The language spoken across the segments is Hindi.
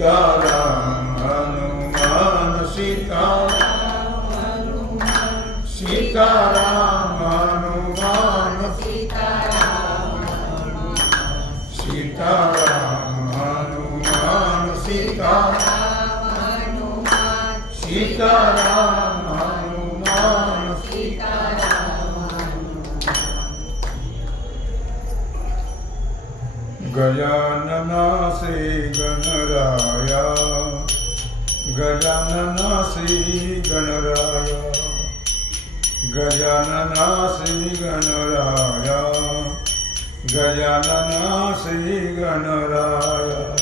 God. गजानना से गणराया गजानना से गणराया गजानना से गणराया गजानना से गणराया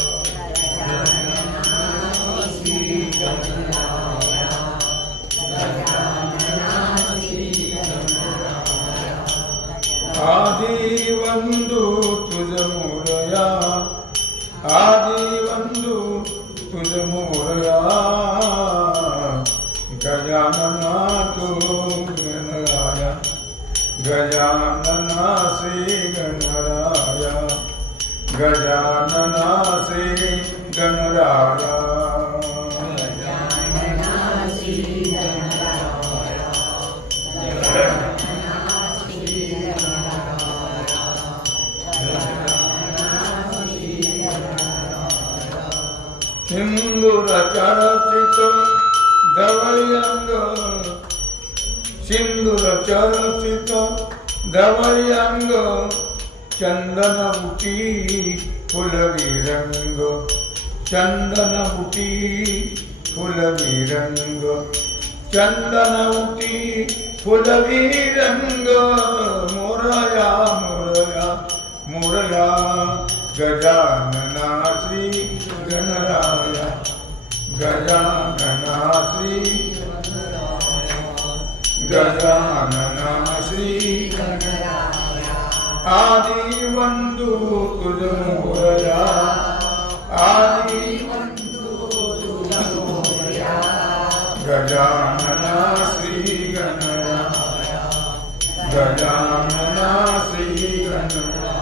ಆದಿ ಒಂದು ತುಜ ಮೂರಯ ಆದಿ ಒಂದು ತುಜ ಮೂರಯ ಗಜಾನನ ತು ಗಣರಾಯ ಗಜಾನನ ಶ್ರೀ ಗಣರಾಯ ಗಜಾನನ ಶ್ರೀ सिन्दूरचरचित द्रवर्याङ्ग चन्दनबुटी फुलविरङ्ग चन्दनबुटी फुलविरङ्ग चन्दनबुटी फुलवीरङ्ग मोरया मोरया मोरया, गजानना श्री गणराया। गजानना श्री गजानन आदि बंधु कुजमोया आदि गजानन श्री गणया गजानन श्री गणया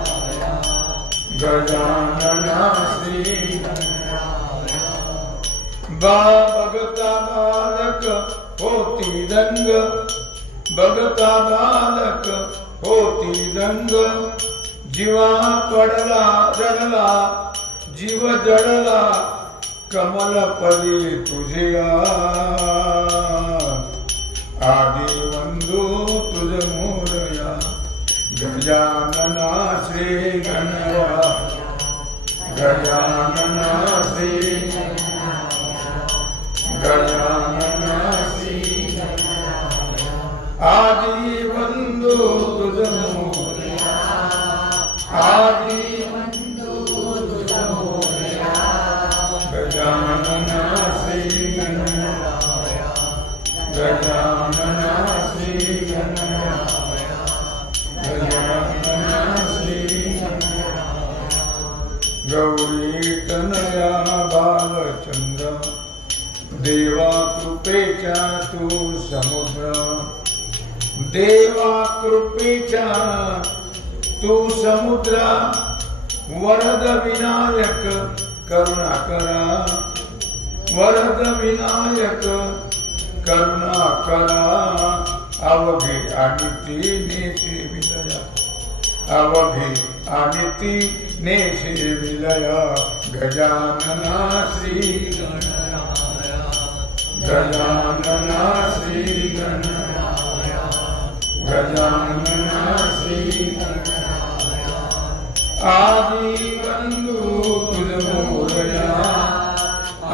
गजानन श्री बा भगता बालक होती रंग। बगता बालक होती रंग। जीवा पड़ला जड़ला जीव जड़ला, कमल परी तुझिया। आदि बंधु तुझ मोरया, गजानना से गणवा गजानना से गजान आदि बंधु तुझ आदि बंधु तुझ गजानन श्री गण गजानन श्री गण गजानन श्री गण गौरी तनया बालचंद्र देवा कृपे चा तू समुद्र देवा कृपेच्या तू समुद्र वरद विनायक करुणा करा. वरद विनायक करुणाकरा अवघे आणि ती नेते विलया अवघे आणि ती नेशे विलया गजानना श्री गणराया गजानना श्री गजाननासी आदि बंधु तुझ मोरया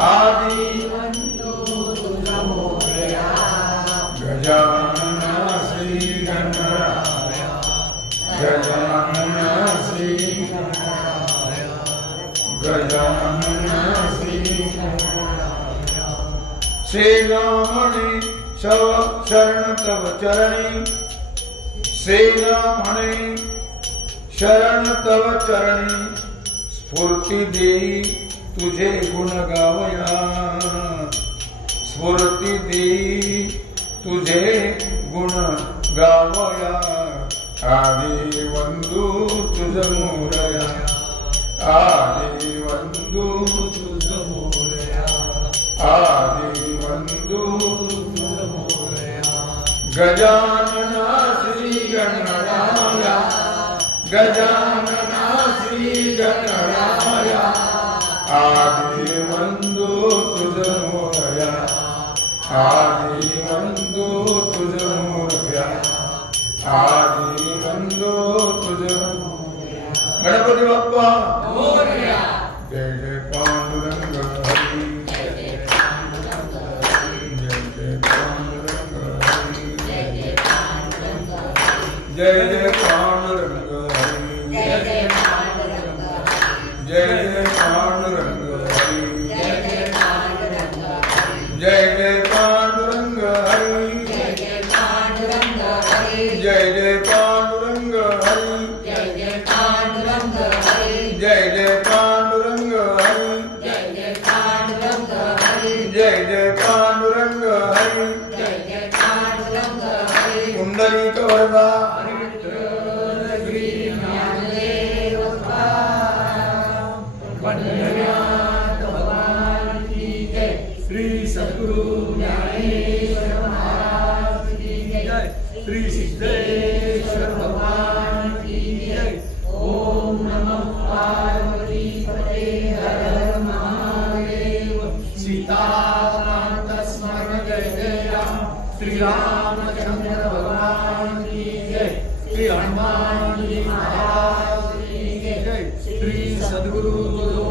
आदि बंधु तुझ मोरया गजाननासी गणराया श्री गणराया गजाननासी गणराया श्री राम ने शव शरण तव चरणी सेनामणि शरण तव चरणी स्फूर्ती देई तुझे गुण गावया. स्फूर्ती देई तुझे गुण गावया. आदे वंदू तुझ मोरया. आदे वंदू तुझ मोरया. आदे वंदू तुझ मोरया. गजानन गजानना श्री गणराया आदि वंदू तुझ मोरया आदि वंदू तुझ मोरया आदि वंदू तुझ गणपती बाप्पा जय जय पांडुरंग हरी जय जय जय जय पांडुरंग हरी। कुंडलिक वरदा श्री सद्गुरु ज्ञानेश्वर महाराज की जय श्री सिद्धेश्वर। श्री रामचंद्र भगवान की जय। श्री हनुमान जी महाराज की जय। श्री सद्गुरु